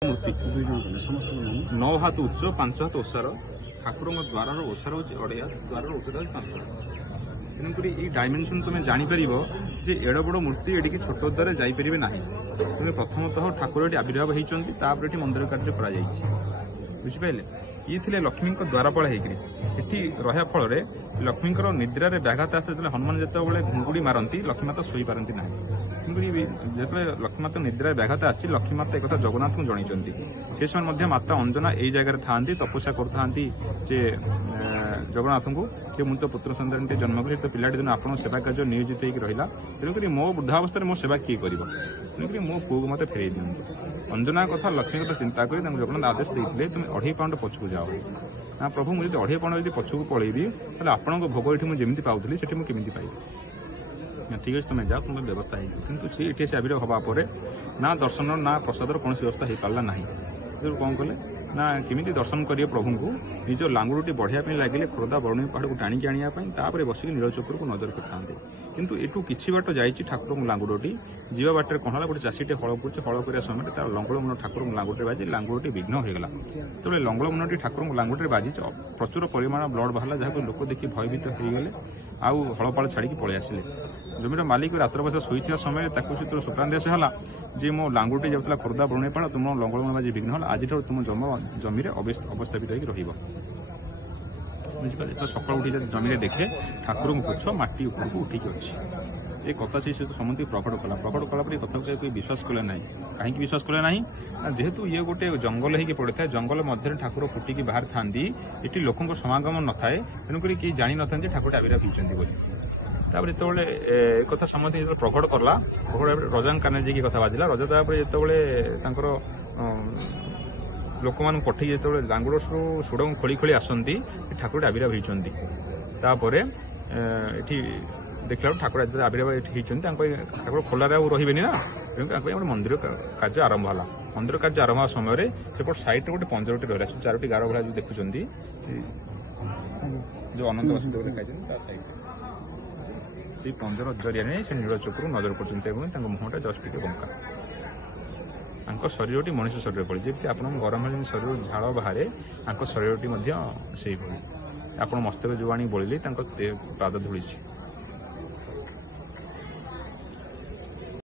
मूर्ति 9 हाथ उच्च 5 हाथ ओसार ठाकुर द्वार ओसार हूँ अड़िया द्वार उच्चता 5 हाथ तेणुक ये डायमेनसन तुम जापर जे एड़ बड़ मूर्ति एटिकी छोट द्वारा जापरें ना तेणु प्रथमतः ठाकुर ये आविर्भाव होती मंदिर कार्य कर बुझिपारे ये थे लक्ष्मी द्वारपाल होती रहा फल लक्ष्मी निद्रार व्याघात आसे जो हनुमान जो घुंगुड़ी मारती लक्ष्मी माता शोई पारती ना किंतु जो लक्ष्मी माता निद्रा व्याघात आसी लक्ष्मी माता एक जगन्नाथ को जन से समय माता अंजना यही जगह था तपस्या करते जगन्नाथ को कि मुझे पुत्र सन्तान जन्म कर तो पिलाटी दिन आप सेवा कार्य नियोजित रहा तेणुक मो वृद्धावस्था मो सेवा किए कर तेणुक मो पुओ को मत फेर दिखाँ अंजना कथा लक्ष्मी कथा चिंता कर जगन्नाथ आदेश देते तुम 2.5 पाउंड पछक जाओ ना प्रभु मुझे 2.5 पाउंड यदि पछक पलैबी तो आपण भोग ये मुझे पाऊली से मुझे पाइबी ठीक अच्छे तुम्हें जाओ तुम व्यवस्था है कि ये से आविर्भाव हवापर ना दर्शन ना प्रसाद कौन व्यवस्था हो पारा ना कौन कले ना केमी दर्शन करेंगे प्रभु को निज लांगुड़ी बढ़िया लगे खोर्धा बरुणी पहाड़ को टाणी आने बसिक नीलचक्र को नजर करते किंतु एटू किसी बाट जा ठाकुर लांगुड़ी जीवा बाटर कौन है गोटे चाषीटे हल कर हल कर समय तार लंगल मन ठाकुर लांगुड़ी बाजी लांगुड़ी विघ्न होगा जो लंगल मनटी ठाकुर लांगुड़ी बाजी प्रचुर परिमाण ब्लड बाहर जहाँ लोक देखिए भयभीत होगले आउ हलपाल छाड़ी पलि आसिले जमीर मालिक रात्र बसा शोई समय से स्वप्नादेश है जे मो लांगुटी जाऊला खोर्धा बरुणी पाड़ तुम लंगल मन बाजी विघ्न आज तुम जमी अवस्थापित हो बुझिपारे तो सकाल उठी जमी देखे ठाकुर को पुछ माटी ऊपर को उठिक अच्छी ये कथा से समस्त प्रकट कला कथा को कोई विश्वास कले ना कहीं विश्वास कले ना जेहेतु ये गोटे जंगल हो पड़े था जंगल मध्य ठाकुर फुटिकी बाहर था ये लोकों समागम न थाए तेणुक किए जानी न था ठाकुर आविर्भाव होती जो कथा समस्त प्रकट कला रजा कान जी कथा बाजिला रजा जो लोक मान पठे जो लांगुड़ सुड़ खोली खोली आसती ठाकुर आविर्भाव होती देखला ठाकुर आविर्भाव होती ठाकुर खोल रही ना गोटे मंदिर कार्य आरंभ है मंदिर कार्य आरंभ समय से सैड गोटे पंजरटी रहा 4टी गार भाया जो देखुं जो अनंत सैड से पंजर जरिया से नीलचक्र नजर कर मुहटा जस्ट टे बंका शरीर मनुष्य शरीर पड़े जमी आप गरम है शरीर झाड़ बाहर शरीर से आप मस्तक जो आनी बोलिले पाद धूली